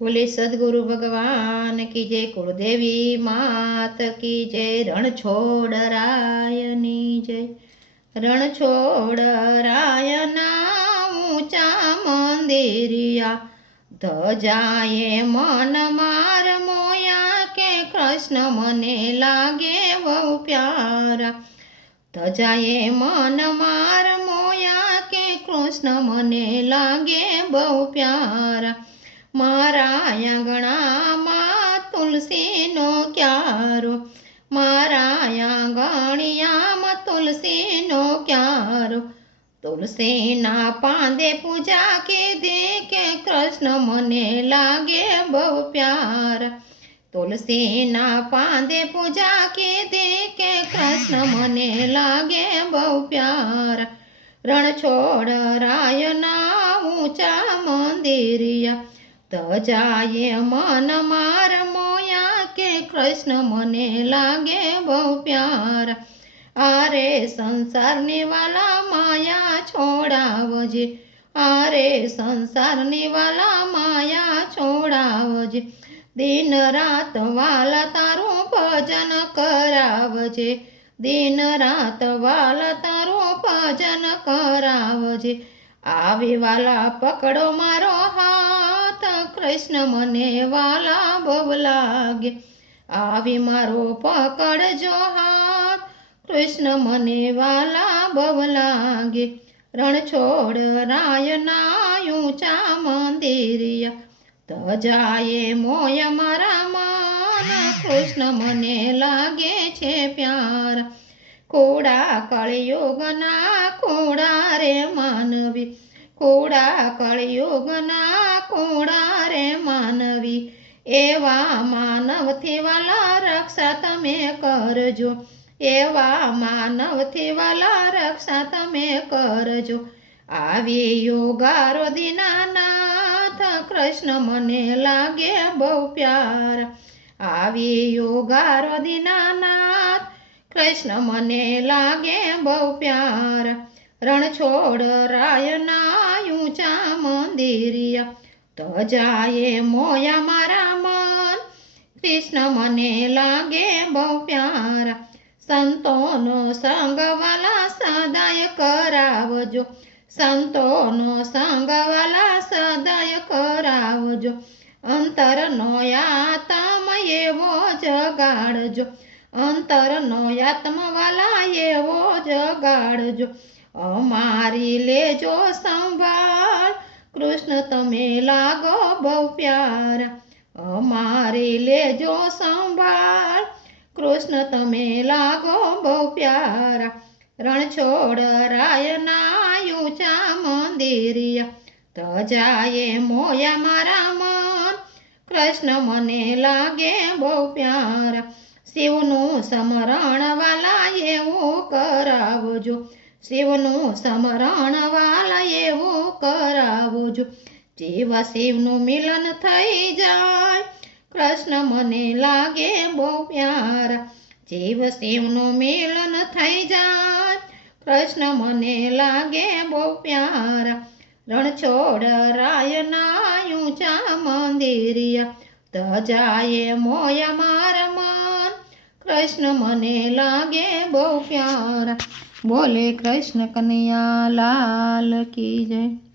બોલે, સદગુરુ ભગવાન કી જય કુળદેવી માત કી જય રણછોડરાયની જય. રણછોડરાયના ઊંચા મંદિરિયા, ધજાએ મન માર મોયા કે કૃષ્ણ મને લાગે બહુ પ્યારા. ધજાએ મન માર મોયા કે કૃષ્ણ મને લાગે બહુ પ્યારા. મારા આંગણામાં તુલસીનો ક્યારો, મારા આંગણિયામાં તુલસીનો ક્યારો. તુલસીના પાંદે પૂજા કીધી કે કૃષ્ણ મને લાગે બહુ પ્યાર. તુલસીના પાંદે પૂજા કીધી કે કૃષ્ણ મને લાગે બહુ પ્યાર. રણછોડ રાયના ઊંચા મંદિરિયા ધજાએ મન માર મોયા કે કૃષ્ણ મને લાગે બહુ પ્યારા. આરે સંસારની વાલા માયા છોડાવજે. આરે સંસારની વાલા માયા છોડાવજે. દિન રાત વાલા તારું ભજન કરાવજે. દિન રાત વાલા તારું ભજન કરાવજે. આવી વાલા પકડો મારો હાથ કૃષ્ણ મને વાલા બહુ લાગે. આવી મારો પકડજો હાથ કૃષ્ણ મને વાલા બહુ લાગે. રણછોડ રાયના ઊંચા મંદિરિયા તજાએ મોય મારા માના. કૃષ્ણ મને લાગે છે પ્યાર. કોડા કળયોગના કોડા રે માનવી. કોડા કળયોગના કોડા એવા માનવથી વાલા રક્ષા તમે કરજો. એવા માનવથી વાલા રક્ષા તમે કરજો. આવી યોગારો દિનાનાથ કૃષ્ણ મને લાગે બહુ પ્યાર. આવી યોગારો દિનાનાથ કૃષ્ણ મને લાગે બહુ પ્યાર. રણછોડ રાયના ઊંચા મંદિરિયા ધજાએ મોયા મારા મન. કૃષ્ણ મને લાગે બહુ પ્યારા. સંતોનો સંગવાલા સદાય કરાવજો. સંતોનો સંગવાલા સદાય કરાવજો. અંતરનો આત્મ એવો જગાડજો. અંતરનો નોયાત્મવાલા એવો જગાડજો. અમારી લેજો સંભાળ. કૃષ્ણ તમે લાગો બહુ પ્યારા, અમારી લેજો સંભાળ. કૃષ્ણ તમે લાગો બહુ પ્યારા, રણછોડ રાયનાયું ચા મંદિરિયા તજાએ મોયા મારા મન. કૃષ્ણ મને લાગે બહુ પ્યારા, શિવનું સમરણ વાલા એવું કરાવજો. શિવનું સમરણ વાલા એવું જો જીવ શિવનું મિલન થઈ જાય, કૃષ્ણ મને લાગે બહુ પ્યારા. જીવ શિવનું મિલન થઈ જાય, કૃષ્ણ મને લાગે બહુ પ્યારા. રણછોડ રાયના ચા મંદિરિયા, ધજાએ મોયા મારા મન કૃષ્ણ મને લાગે બહુ પ્યારા. બોલે કૃષ્ણ કનૈયા લાલ કી જય.